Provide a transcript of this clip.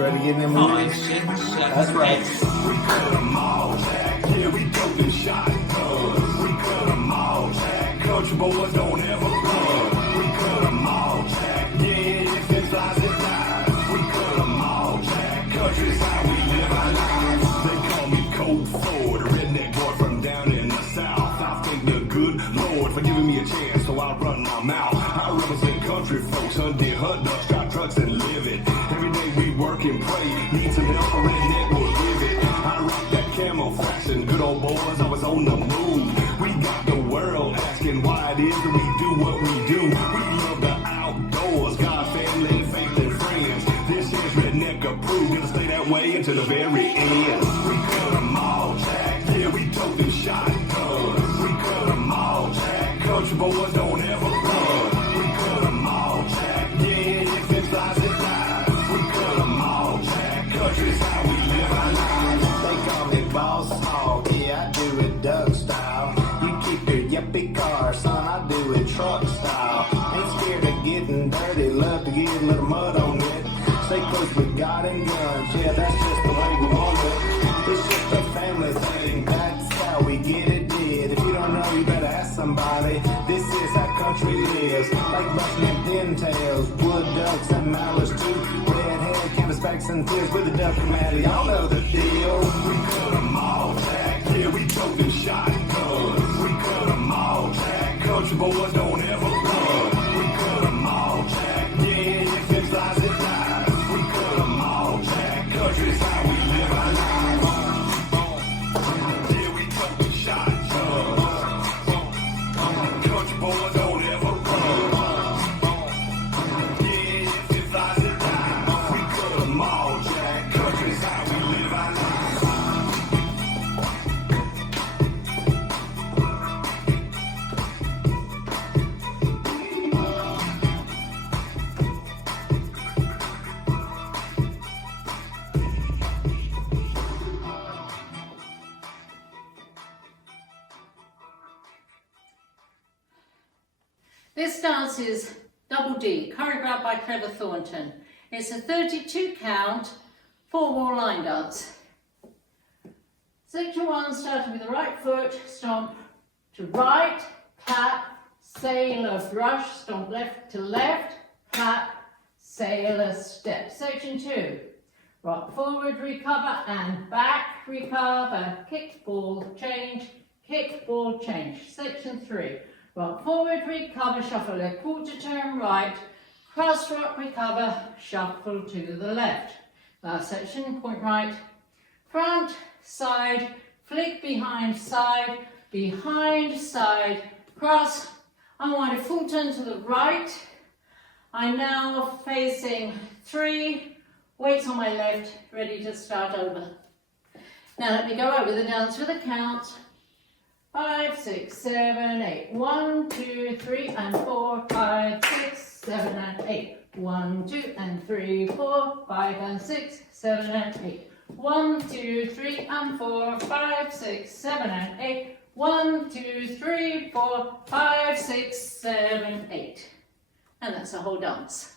ready to get in the 5, 6, 7, That's right. 8. We cut 'em all, Jack. Yeah, we took the shotguns. We cut 'em all, Jack. Country boys don't ever run. We cut 'em all, Jack. Yeah, if it's lies, it dies. We cut 'em all, Jack. Country's how we live our lives. They call me Colt Ford, a redneck boy from down in the south. I thank the good Lord for giving me a chance, so I'll run my mouth. I represent country folks, hunt deer, hunt ducks, drive trucks, and live it. Every day we work and pray. Need some help, a redneck will give it. I rock that camo fashion, good old boys, I was on the move. We got the world asking why it is that we do what we do. We love the outdoors, God, family, faith, and friends. This here's redneck approved, gonna stay that way until the very end. We cut 'em all, Jack. Yeah, we took them shotguns. We cut 'em all, Jack. Country boys don't ever run. We cut 'em all, Jack. Yeah, if it's lies, it dies. We cut 'em all, Jack. Country's how we live our lives. They call me Boss Hog, yeah, I do it Doug style. You keep your yuppie car, son, I do it truck style. Ain't scared of getting dirty, love to get a little mud on it. Stay close with God and guns, yeah, that's just the way we want it. It's just a family thing, that's how we get it did. If you don't know, you better ask somebody. This is how country lives, like bucking and pintails, wood ducks and mallards too. Redhead, canvasbacks and tears with a duck and Maddie, y'all know the deal. We cut 'em all, Jack. Yeah, we took them shotguns. We cut 'em all, Jack. Country boys don't ever run. We cut 'em all, Jack. Yeah, if it's lies, it dies. We cut 'em all, Jack. Country's how we live our lives. Yeah, we took them shotguns. Country boys don't ever run. Yeah, if it's lies, it dies. We cut 'em all, Jack. Country's how we live our lives. This dance is Double D, choreographed by Trevor Thornton. It's a 32 count, 4-wall line dance. Section 1, starting with the right foot, stomp to right, clap, sailor brush, stomp left to left, clap, sailor step. Section 2, rock forward, recover, and back, recover, kick, ball, change, kick, ball, change. Section 3, rock forward, recover, shuffle a quarter turn right, cross rock, recover, shuffle to the left. Last section, point right, front, side, flick behind, side, cross, unwind a full turn to the right. I'm now facing 3, weights on my left, ready to start over. Now let me go over the dance with a count. 5, 6, 7, 8. 1, 2, 3, and 4, 5, 6, 7, and 8. 1, 2, and 3, 4, 5, and 6, 7, and 8. 1, 2, 3, and 4, 5, 6, 7, and 8. 1, 2, 3, 4, 5, 6, 7, 8. And that's the whole dance.